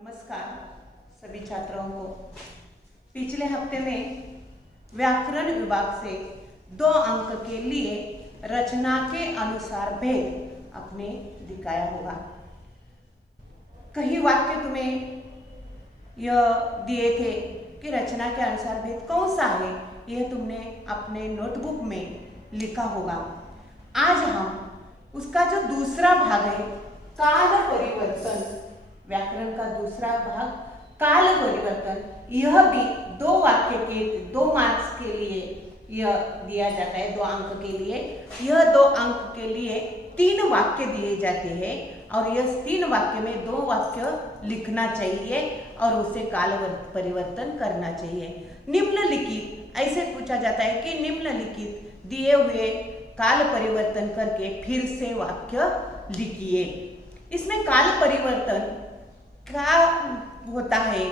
नमस्कार सभी छात्रों को। पिछले हफ्ते में व्याकरण विभाग से 2 अंक के लिए रचना के अनुसार भेद आपने दिखाया होगा। कई वाक्य तुम्हें यह दिए थे कि रचना के अनुसार भेद कौन सा है, यह तुमने अपने नोटबुक में लिखा होगा। आज हम उसका जो दूसरा भाग है काल परिवर्तन, व्याकरण का दूसरा भाग काल परिवर्तन, यह भी 2 वाक्य के 2 मार्क्स के लिए यह दिया जाता है। 2 अंक के लिए यह 2 अंक के लिए 3 वाक्य दिए जाते हैं और यह 3 वाक्य में 2 वाक्य लिखना चाहिए और उसे काल परिवर्तन करना चाहिए। निम्नलिखित ऐसे पूछा जाता है कि निम्नलिखित दिए हुए काल परिवर्तन करके फिर से वाक्य लिखिए। इसमें काल परिवर्तन क्या होता है,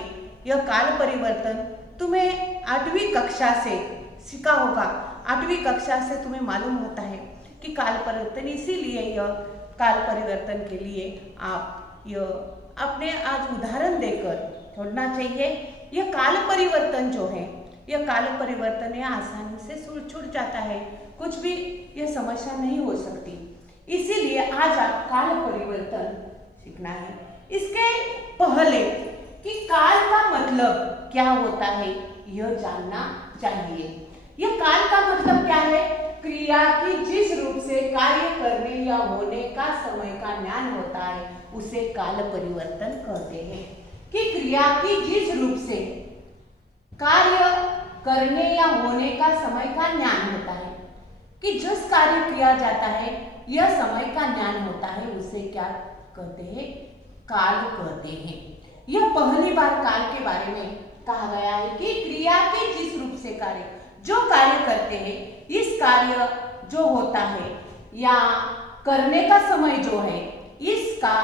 यह काल परिवर्तन तुम्हें 8वीं कक्षा से सीखा होगा। 8वीं कक्षा से तुम्हें मालूम होता है कि काल परिवर्तन, इसीलिए यह काल परिवर्तन के लिए आप यह अपने आज उदाहरण देकर छोड़ना चाहिए। यह काल परिवर्तन जो है, यह काल परिवर्तन यह आसानी से छूट जाता है, कुछ भी यह समस्या नहीं हो सकती। इसीलिए आज आप काल परिवर्तन सीखना है। इसके पहले कि काल का मतलब क्या होता है यह जानना चाहिए। यह काल का मतलब क्या है? क्रिया की जिस रूप से कार्य करने या होने का समय का ज्ञान होता है उसे काल परिवर्तन कहते हैं। कि क्रिया की जिस रूप से कार्य करने या होने का समय का ज्ञान होता है, कि जिस कार्य किया जाता है यह समय का ज्ञान होता है, उसे क्या कहते हैं? काल कहते हैं। यह पहली बार काल के बारे में कहा गया है कि क्रिया के जिस रूप से कार्य जो कार्य करते हैं, इस कार्य जो होता है या करने का समय जो है इसका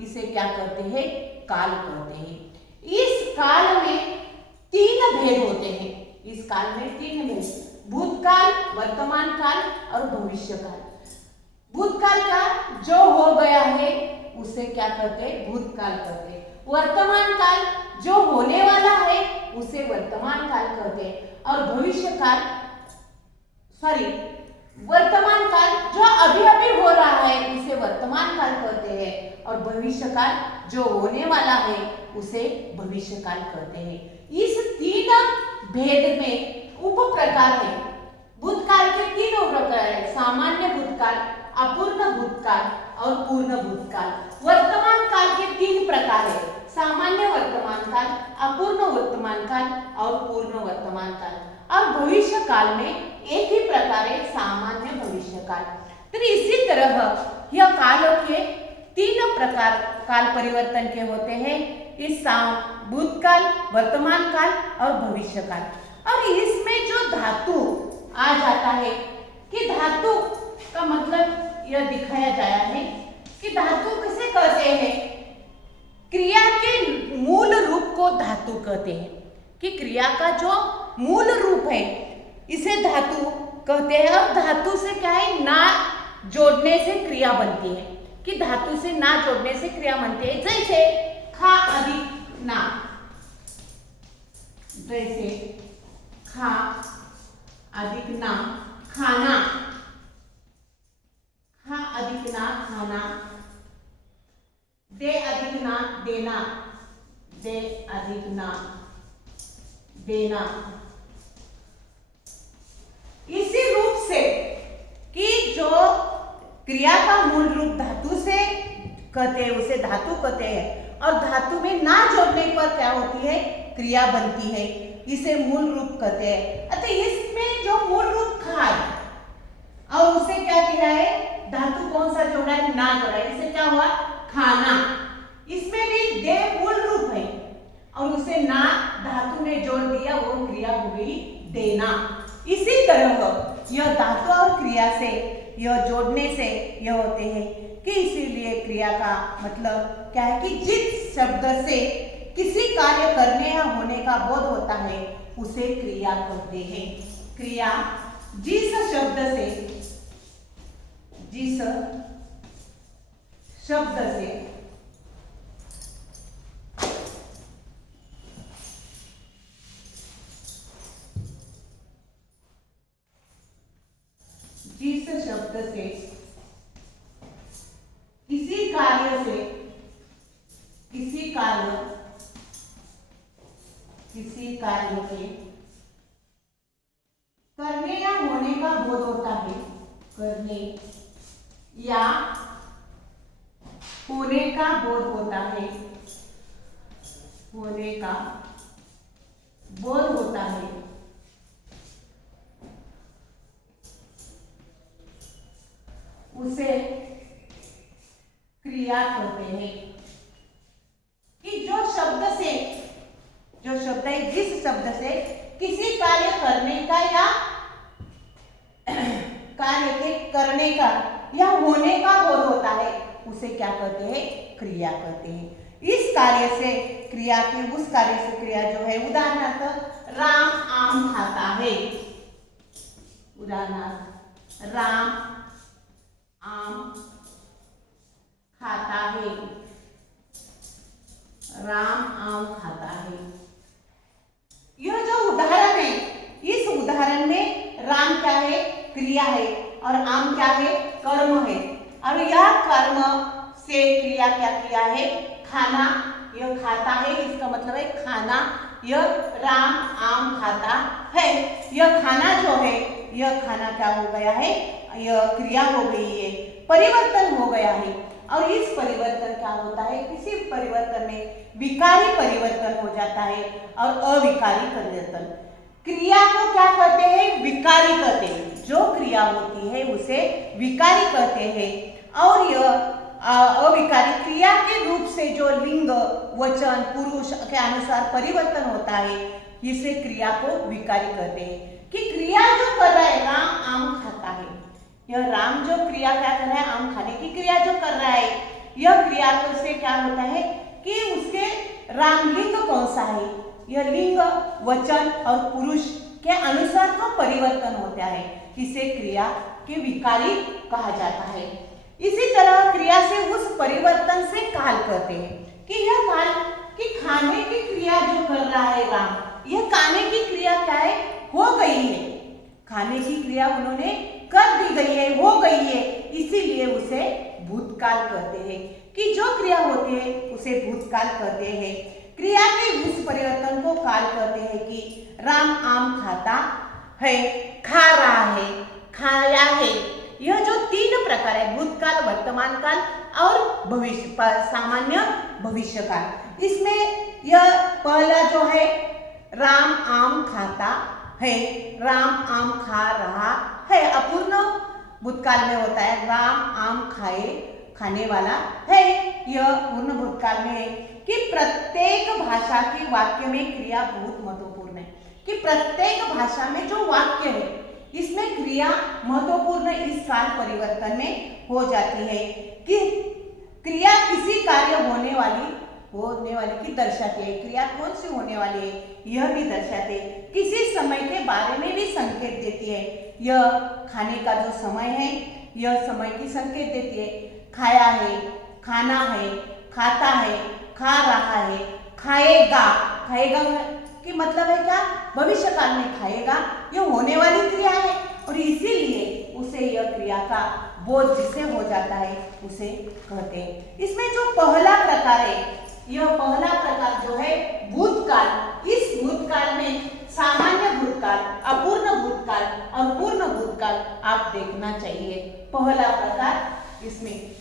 इसे क्या कहते हैं? काल कहते हैं। इस काल में 3 भेद होते हैं। इस काल में 3 भेद, भूतकाल, वर्तमान काल और भविष्य काल। भूतकाल का जो हो गया है उसे क्या कहते हैं? भूतकाल कहते हैं। वर्तमान काल जो होने वाला है उसे वर्तमान काल कहते हैं और भविष्य काल वर्तमान काल जो अभी अभी हो रहा है उसे वर्तमान काल कहते हैं और भविष्य काल जो होने वाला है उसे भविष्य काल कहते हैं। इस 3 भेद में उप प्रकार है। भूतकाल के 3 उप प्रकार है, सामान्य भूतकाल, अपूर्ण भूतकाल और पूर्ण भूतकाल। वर्तमान काल के 3 प्रकार है, सामान्य वर्तमान काल, अपूर्ण वर्तमान काल और पूर्ण वर्तमान काल। और भविष्य काल में एक ही प्रकार है, सामान्य भविष्य काल। फिर इसी तरह यह कालों के 3 प्रकार काल परिवर्तन के होते हैं, इस भूतकाल, वर्तमान काल और भविष्य काल। और इसमें जो धातु आ जाता है कि धातु का मतलब यह दिखाया गया है कि धातु किसे कहते हैं? क्रिया के मूल रूप को धातु कहते हैं। कि क्रिया का जो मूल रूप है इसे धातु कहते हैं। और धातु से क्या है? ना जोड़ने से क्रिया बनती है। कि धातु से ना जोड़ने से क्रिया बनती है। जैसे खा अधिक ना, जैसे खा अधिक ना, खाना, खा अधिक ना, खाना, दे अधिक ना, देना, दे अधिक ना, देना। इसी रूप से कि जो क्रिया का मूल रूप धातु से कहते हैं उसे धातु कहते हैं और धातु में ना जोड़ने पर क्या होती है? क्रिया बनती है, इसे मूल रूप कहते हैं। अतः इसमें जो मूल रूप खा है और उसे क्या किया है? धातु कौन सा जोड़ा है? ना जोड़ा है, इसे क्या हुआ? खाना। इसमें भी दे मूल रूप है और उसे ना धातु ने जोड़ दिया, वो क्रिया हो गई देना। इसी तरह यह धातु और क्रिया से यह जोड़ने से यह होते हैं कि इसीलिए क्रिया का मतलब क्या है? कि जिस शब्द से किसी कार्य करने या होने का बोध होता है उसे क्रिया कहते हैं। क्रिया जिस शब्द से जिस शब्द से किसी कार्य के करने या होने का बोध होता है, करने या होने का बोध होता है, होने का बोध होता है, उसे क्रिया कहते हैं। कि जो शब्द है, जिस शब्द से किसी कार्य करने का या कार्य के करने का या होने का बोध होता है, उसे क्या कहते हैं? क्रिया कहते हैं। इस कार्य से क्रिया की, उस कार्य से क्रिया जो है, उदाहरणार्थ राम आम खाता है, उदाहरणार्थ राम आम खाता है, राम आम खाता है। यह जो उदाहरण है, इस उदाहरण में राम क्या है? क्रिया है, और आम क्या है? कर्म है। और यह कर्म से क्रिया क्या किया है? खाना, यह खाता है, इसका मतलब है खाना। यह राम आम खाता है, यह खाना जो है, यह खाना क्या हो गया है? यह क्रिया हो गई है, परिवर्तन हो गया है। और इस परिवर्तन क्या होता है? किसी परिवर्तन में विकारी परिवर्तन हो जाता है और अविकारी परिवर्तन। क्रिया को क्या कहते हैं? विकारी कहते हैं। जो क्रिया होती है उसे विकारी कहते हैं। और यह अविकारी क्रिया के रूप से जो लिंग, वचन, पुरुष के अनुसार परिवर्तन होता है, इसे क्रिया को विकारी कहते हैं। कि क्रिया जो कर रहा है, राम आम खाता है, यह राम जो क्रिया क्या कर रहा है? आम खाने की क्रिया जो कर रहा है, यह क्रिया से क्या होता है कि उसके रामलिंग कौन सा है, यह लिंग, वचन और पुरुष के अनुसार तो परिवर्तन होता है, इसे क्रिया के विकारी कहा जाता है। इसी तरह क्रिया से उस परिवर्तन से काल कहते हैं। कि यह काल, कि खाने की क्रिया जो कर रहा है राम, यह खाने की क्रिया क्या है? हो गई है, खाने की क्रिया उन्होंने कर दी गई है, हो गई है, इसीलिए उसे भूतकाल कहते हैं। कि जो क्रिया होती है उसे भूतकाल कहते हैं। क्रिया के उस परिवर्तन को काल कहते हैं। कि राम आम खाता है, खा रहा है, खाया है, यह जो तीन प्रकार है, भूतकाल, वर्तमान काल और भविष्य, सामान्य भविष्य काल, इसमें यह पहला जो है राम आम खाता है, राम आम खा रहा है, अपूर्ण भूतकाल में होता है। राम आम खाए, खाने वाला है, यह पूर्ण भूतकाल में है। कि प्रत्येक भाषा के वाक्य में क्रिया बहुत महत्वपूर्ण है। कि प्रत्येक भाषा में जो वाक्य है, इसमें क्रिया महत्वपूर्ण इस काल परिवर्तन में हो जाती है। कि क्रिया किसी कार्य होने वाली की दर्शाती है। क्रिया कौन सी होने वाली है, यह भी दर्शाते है। किसी समय के बारे में भी संकेत देती है। यह खाने का जो समय है, यह समय की संकेत देती है। खाया है, खाना है, खाता है, खा रहा है, खाएगा, खाएगा कि मतलब है क्या? भविष्य काल में खाएगा, यह होने वाली क्रिया है, और इसीलिए उसे यह क्रिया का बोध जिसे हो जाता है उसे कहते हैं। इसमें जो पहला प्रकार है, यह पहला प्रकार जो है भूतकाल। इस भूतकाल में सामान्य भूतकाल, अपूर्ण भूतकाल और पूर्ण भूतकाल आप देखना चाहिए। पहला प्रकार इसमें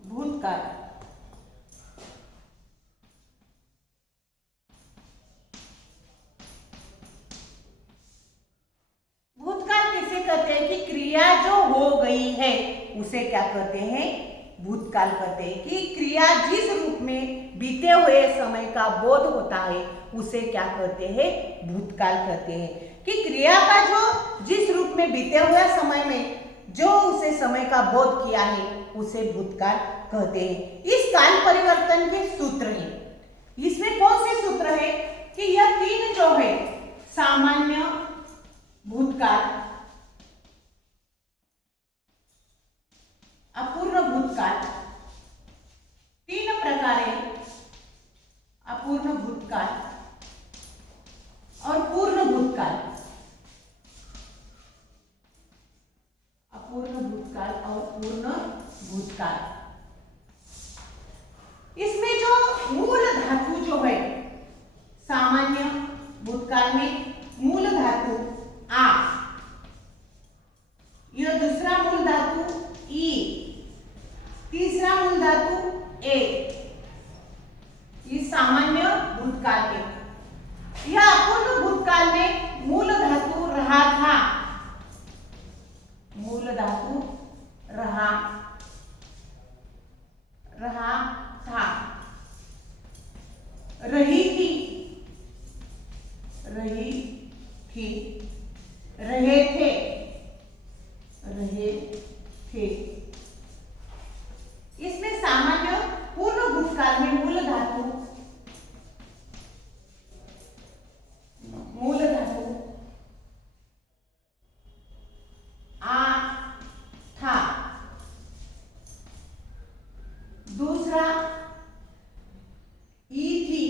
भूतकाल। भूतकाल किसे कहते हैं? कि क्रिया जो हो गई है उसे क्या कहते हैं? भूतकाल कहते हैं। कि क्रिया जिस रूप में बीते हुए समय का बोध होता है उसे क्या कहते हैं? भूतकाल कहते हैं। कि क्रिया का जो जिस रूप में बीते हुए समय में जो उसे समय का बोध किया है उसे भूतकाल कहते हैं। इस काल परिवर्तन के सूत्र हैं। इसमें कौन से सूत्र है? कि यह तीन जो है, सामान्य भूतकाल, भूतकाल में, यह अपूर्ण भूतकाल में मूल धातु रहा था, मूल धातु रहा था, रही थी, रहे थे। इसमें सामान्य पूर्ण भूतकाल में मूल धातु आ था। दूसरा ई थी,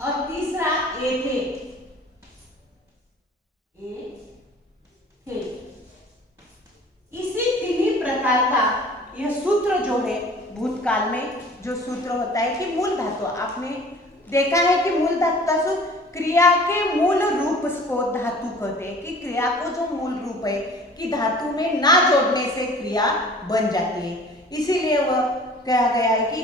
और तीसरा ए थे, इसी तीन प्रकार का यह सूत्र जो है भूतकाल में जो सूत्र होता है कि मूल धातु, आपने देखा है कि मूल धातु क्रिया के मूल रूप को धातु कहते हैं, कि क्रिया को जो मूल रूप है कि धातु में ना जोड़ने से क्रिया बन जाती है। इसीलिए वह कहा गया है कि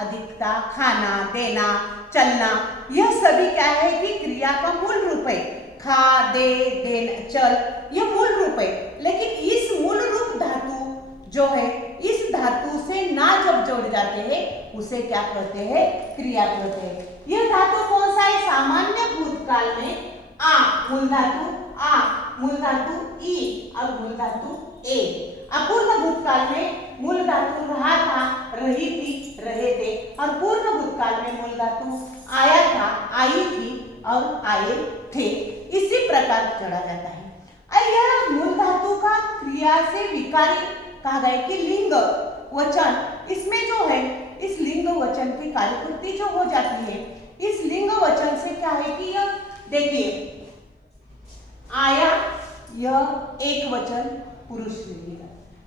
अधिकता, खाना, देना, चलना, यह सभी क्या है कि क्रिया का मूल रूप है। खा, दे, देना, चल, यह मूल रूप है। लेकिन इस मूल रूप धातु जो है, इस धातु से ना जब जोड़ जाते हैं उसे क्या कहते हैं? क्रिया कहते हैं। यह धातु कौन सा है? सामान्य भूतकाल में आ मूल धातु ई और मूल धातु ए। अपूर्ण भूतकाल में मूल धातु रहा था, रही थी, रहे थे, और पूर्ण भूतकाल में मूल धातु आया था, आई थी और आए थे। इसी प्रकार चला जाता है। और यह मूल धातु का क्रिया से विकारी कहा गया कि लिंग वचन, इसमें जो है इस लिंग वचन की कार्यपूर्ति जो हो जाती है, इस लिंग वचन से क्या है कि यह देखिए आया, यह एक वचन पुरुष लिंग,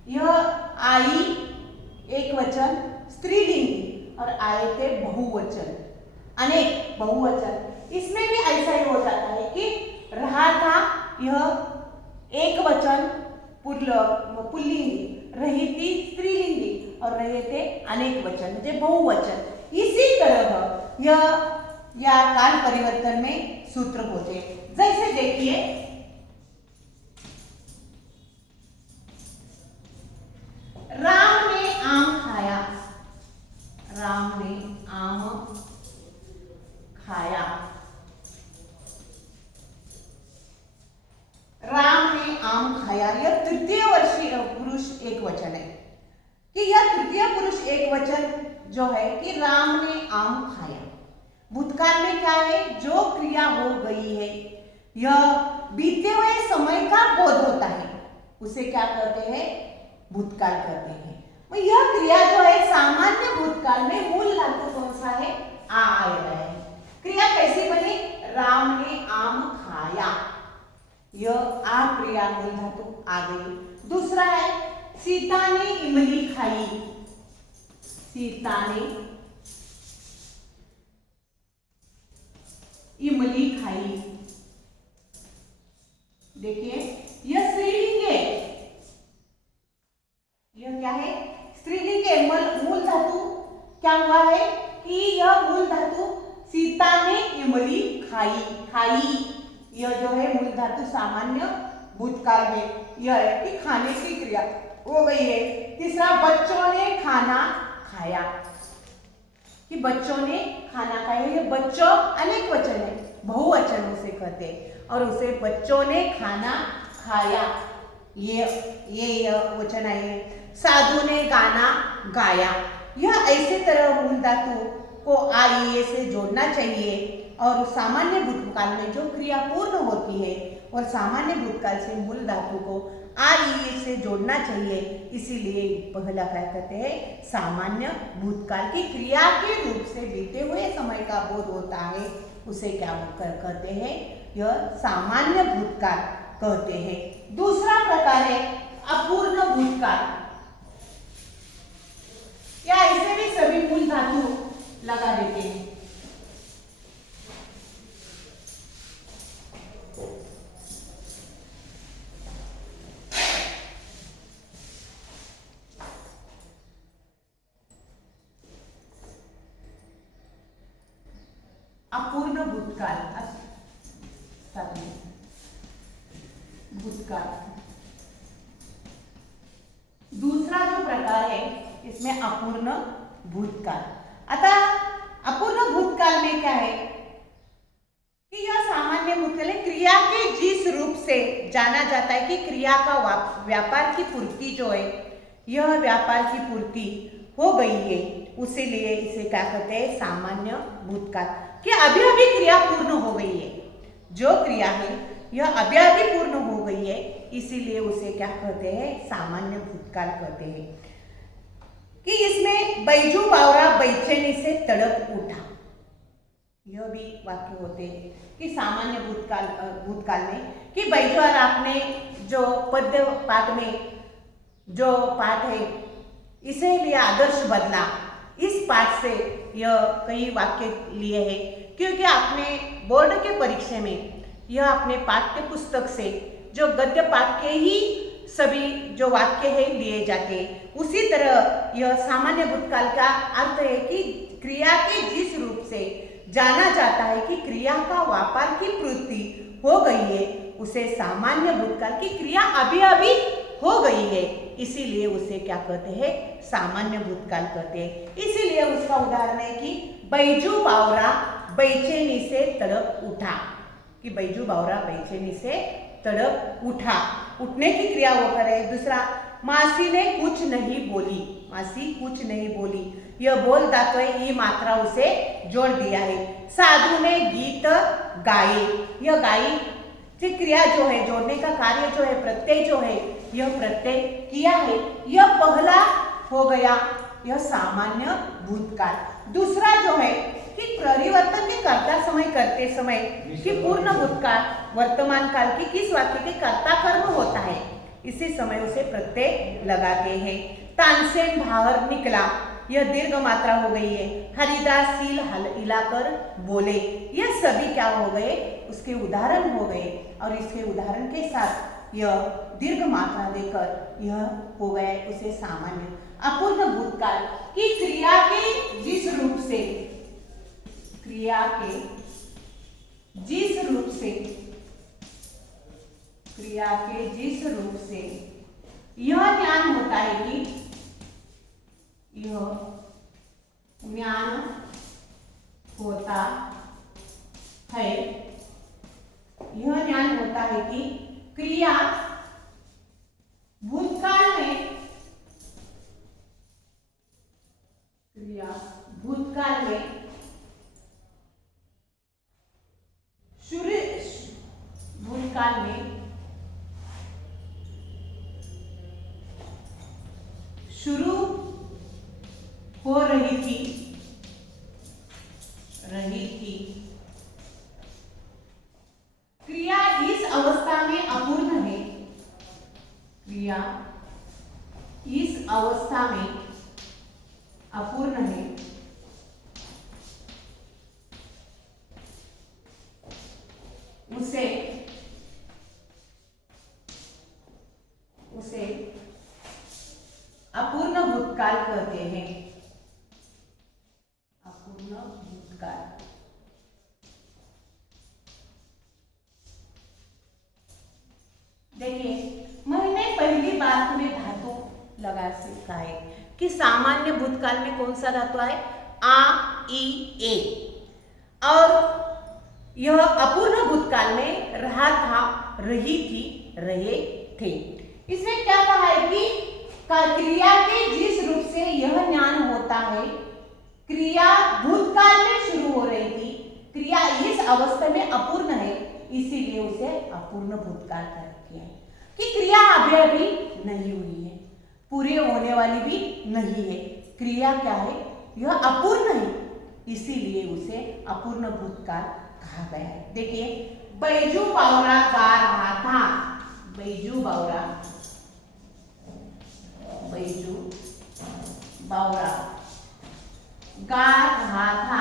यह आई एक वचन स्त्रीलिंगी, और आए थे बहुवचन, अनेक बहुवचन। इसमें भी ऐसा ही हो जाता है कि रहा था यह एक वचन पुल्लिंगी, रही थी स्त्रीलिंगी, और रहे थे अनेक वचन म्हणजे बहुवचन। इसी तरह या काल परिवर्तन में सूत्र होते। जैसे देखिए राम ने आम खाया, राम ने आम खाया, राम ने आम खाया, यह तृतीय वर्षीय पुरुष एक वचन है कि यह तृतीय पुरुष एक वचन जो है कि राम ने आम खाया। भूतकाल में क्या है? जो क्रिया हो गई है, यह बीते हुए समय का बोध होता है, उसे क्या कहते हैं? भूतकाल कहते हैं। यह क्रिया जो है सामान्य भूतकाल में मूल धातु कौन सा है? आ आया है। क्रिया कैसी बनी? राम ने आम खाया, यह आ क्रिया मूल धातु आ गई। दूसरा है सीता ने इमली खाई, सीता ने इमली खाई। देखिए यह स्त्रीलिंग है, यह क्या है? स्त्रीलिंग है। मूल धातु क्या हुआ है कि यह मूल धातु सीता ने इमली खाई, यह जो है मूल धातु सामान्य भूतकाल में यह है कि खाने की क्रिया हो गई है। तीसरा बच्चों ने खाना खाया, कि बच्चों ने खाना खाया, ये बच्चों अनेक वचन है, बहुवचन उसे कहते हैं, और उसे बच्चों ने खाना खाया, ये वचन आए। साधु ने गाना गाया, यह ऐसे तरह मूल धातु को आइए से जोड़ना चाहिए, और सामान्य भूतकाल में जो क्रिया पूर्ण होती है और सामान्य भूतकाल से मूल धातु को आइए से जोड़ना चाहिए। इसीलिए पहला क्या कहते हैं? सामान्य भूतकाल की क्रिया के रूप से बीते हुए समय का बोध होता है, उसे क्या कहते हैं? यह सामान्य भूतकाल कहते हैं। दूसरा प्रकार है अपूर्ण भूतकाल, या ऐसे भी सभी मूल धातु लगा देते हैं। भूतकाल, भूतकाल। दूसरा जो प्रकार है इसमें अपूर्ण भूतकाल। अतः अपूर्ण भूतकाल में क्या है कि यह सामान्य भूतकाल है, क्रिया के जिस रूप से जाना जाता है कि क्रिया का व्यापार की पूर्ति जो है, यह व्यापार की पूर्ति हो गई है, उसीलिए इसे क्या कहते हैं, सामान्य भूतकाल। कि अभी अभी क्रिया पूर्ण हो गई है, जो क्रिया है यह अभी अभी पूर्ण हो गई है, इसीलिए उसे क्या कहते हैं, सामान्य भूतकाल कहते हैं। कि इसमें बैजू बावरा बेचैनी से तड़प उठा, यह भी वाक्य होते हैं कि सामान्य भूतकाल में कि बैजू, और आपने जो पद्य पाठ में जो पाठ है इसे लिया आदर्श बदला, इस पाठ से यह कई वाक्य लिए हैं, क्योंकि आपने बोर्ड के परीक्षा में यह अपने पाठ्य पुस्तक से जो गद्य पाठ के ही सभी जो वाक्य है लिए जाते हैं। उसी तरह यह सामान्य भूतकाल का अर्थ है कि क्रिया के जिस रूप से जाना जाता है कि क्रिया का व्यापार की पूर्ति हो गई है, उसे सामान्य भूतकाल की क्रिया अभी अभी हो गई है, इसीलिए उसे क्या कहते हैं, सामान्य भूतकाल कहते हैं। इसीलिए उसका उदाहरण है कि बैजू बावरा बेचैनी से तड़प उठा, कि बैजू बावरा बेचैनी से तड़प उठा, उठने की क्रिया वो करे। दूसरा, मासी ने कुछ नहीं बोली, मासी कुछ नहीं बोली, यह बोल धातु है, ये मात्रा उसे जोड़ दिया है। साधु ने गीत गाए, यह गाई की क्रिया जो है, जोड़ने का कार्य जो है, प्रत्यय जो है, यह प्रत्यय किया है, यह पहला हो गया, यह सामान्य भूतकाल। दूसरा जो है कि परिवर्तन के कर्ता समय करते समय कि पूर्ण भूतकाल वर्तमान काल की किस वाक्य के कर्ता कर्म होता है, इसी समय उसे प्रत्यय लगाते हैं। तानसेन बाहर निकला, यह दीर्घ मात्रा हो गई है। हरिदास सील हिलाकर बोले, यह सभी क्या हो गए, उसके उदाहरण हो गए, और इसके उदाहरण के साथ यह दीर्घ मात्रा देकर यह हो गए उसे सामान्य। अपूर्ण भूतकाल की क्रिया के जिस रूप से, क्रिया के जिस रूप से, क्रिया के जिस रूप से यह ज्ञान होता है कि यह ज्ञान होता है, यह ज्ञान होता है कि क्रिया भूतकाल में, क्रिया भूतकाल में भूतकाल में शुरू हो रही थी, क्रिया इस अवस्था में अपूर्ण है, क्रिया इस अवस्था में अपूर्ण है, उसे अपूर्ण भूतकाल कहते हैं, अपूर्ण भूतकाल। देखिए, मैंने पहली बात में धातु लगा सीखा है कि सामान्य भूतकाल में कौन सा धातु है, आ, ई, ए, और यह अपूर्ण भूतकाल में रहा था, रही थी, रहे थे। इसमें क्या कहा है कि क्रिया के जिस रूप से यह ज्ञान होता है, क्रिया भूतकाल में शुरू हो रही थी, क्रिया इस अवस्था में अपूर्ण है, इसीलिए उसे अपूर्ण भूतकाल कहते हैं। कि क्रिया अभी अभी नहीं हुई है, पूरी होने वाली भी नहीं है, क्रिया क्या है, यह अपूर्ण है, इसीलिए उसे अपूर्ण भूतकाल कहा गया है। देखिए, बैजू बावरा गा रहा था, बैजू बावरा, बैजू बावरा गा रहा था,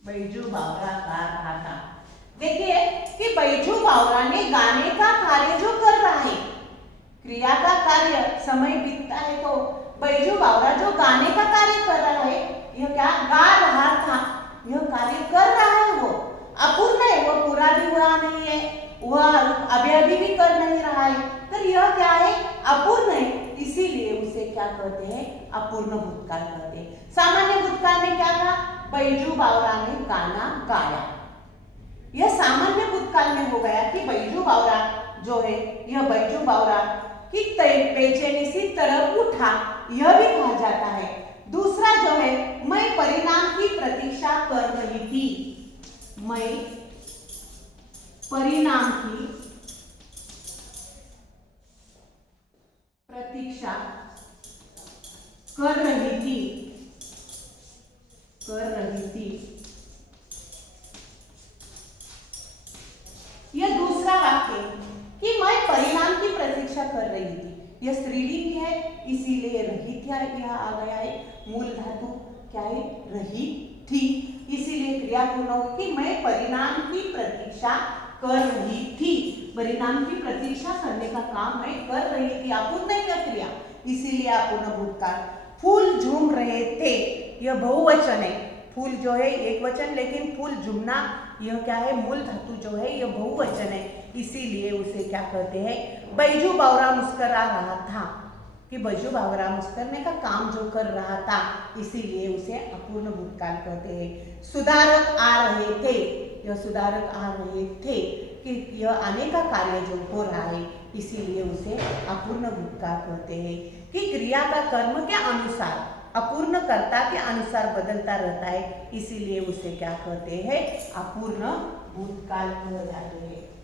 बैजू बावरा गा रहा था। देखिए कि बैजू बावरा ने गाने का कार्य जो कर रहा है, क्रिया का कार्य, समय बीतता है तो बैजू बावरा जो गाने का कार्य कर रहा है, यह क्या गा रहा था, यह कार्य कर रहा कहते हैं? अपूर्ण भूतकाल कहते हैं। सामान्य भूतकाल में क्या था? बैजू बावरा ने गाना गाया। यह सामान्य भूतकाल में हो गया कि बैजू बावरा जो है, यह बैजू बावरा की बेचैनी सी तरफ उठा, यह भी कहा जाता है। दूसरा जो है, मैं परिणाम की प्रतीक्षा कर रही थी। मैं परिणाम की प्रतीक्षा कर रही थी। यह दूसरा वाक्य कि मैं परिणाम की प्रतीक्षा कर रही थी, यह स्त्रीलिंग है, इसीलिए रही थी यह आ गया है। मूल धातु क्या है? रही थी, इसीलिए क्रिया पूर्ण होगी कि मैं परिणाम की प्रतीक्षा कर रही थी। परिणाम की प्रतीक्षा करने का काम मैं कर रही थी, अपूर्ण क्रिया, इसीलिए अपूर्ण भूतकाल। फूल झूम रहे थे, यह बहुवचन है। फूल जो है एक वचन, लेकिन फूल झूमना यह क्या है? मूल धातु जो है यह बहुवचन है, इसीलिए उसे क्या कहते हैं? बैजू बावरा मुस्कुरा रहा था, कि बैजू बावरा मुस्कुराने का काम जो कर रहा था, इसीलिए उसे अपूर्ण भूतकाल कहते हैं। सुधारक आ रहे थे, यह सुधारक आ रहे थे कि यह आने का कार्य जो हो रहा है, इसीलिए उसे अपूर्ण भूतकाल कहते हैं। कि क्रिया का कर्म के अनुसार, अपूर्ण कर्ता के अनुसार बदलता रहता है, इसीलिए उसे क्या कहते हैं? अपूर्ण भूतकाल कहा जाते हैं।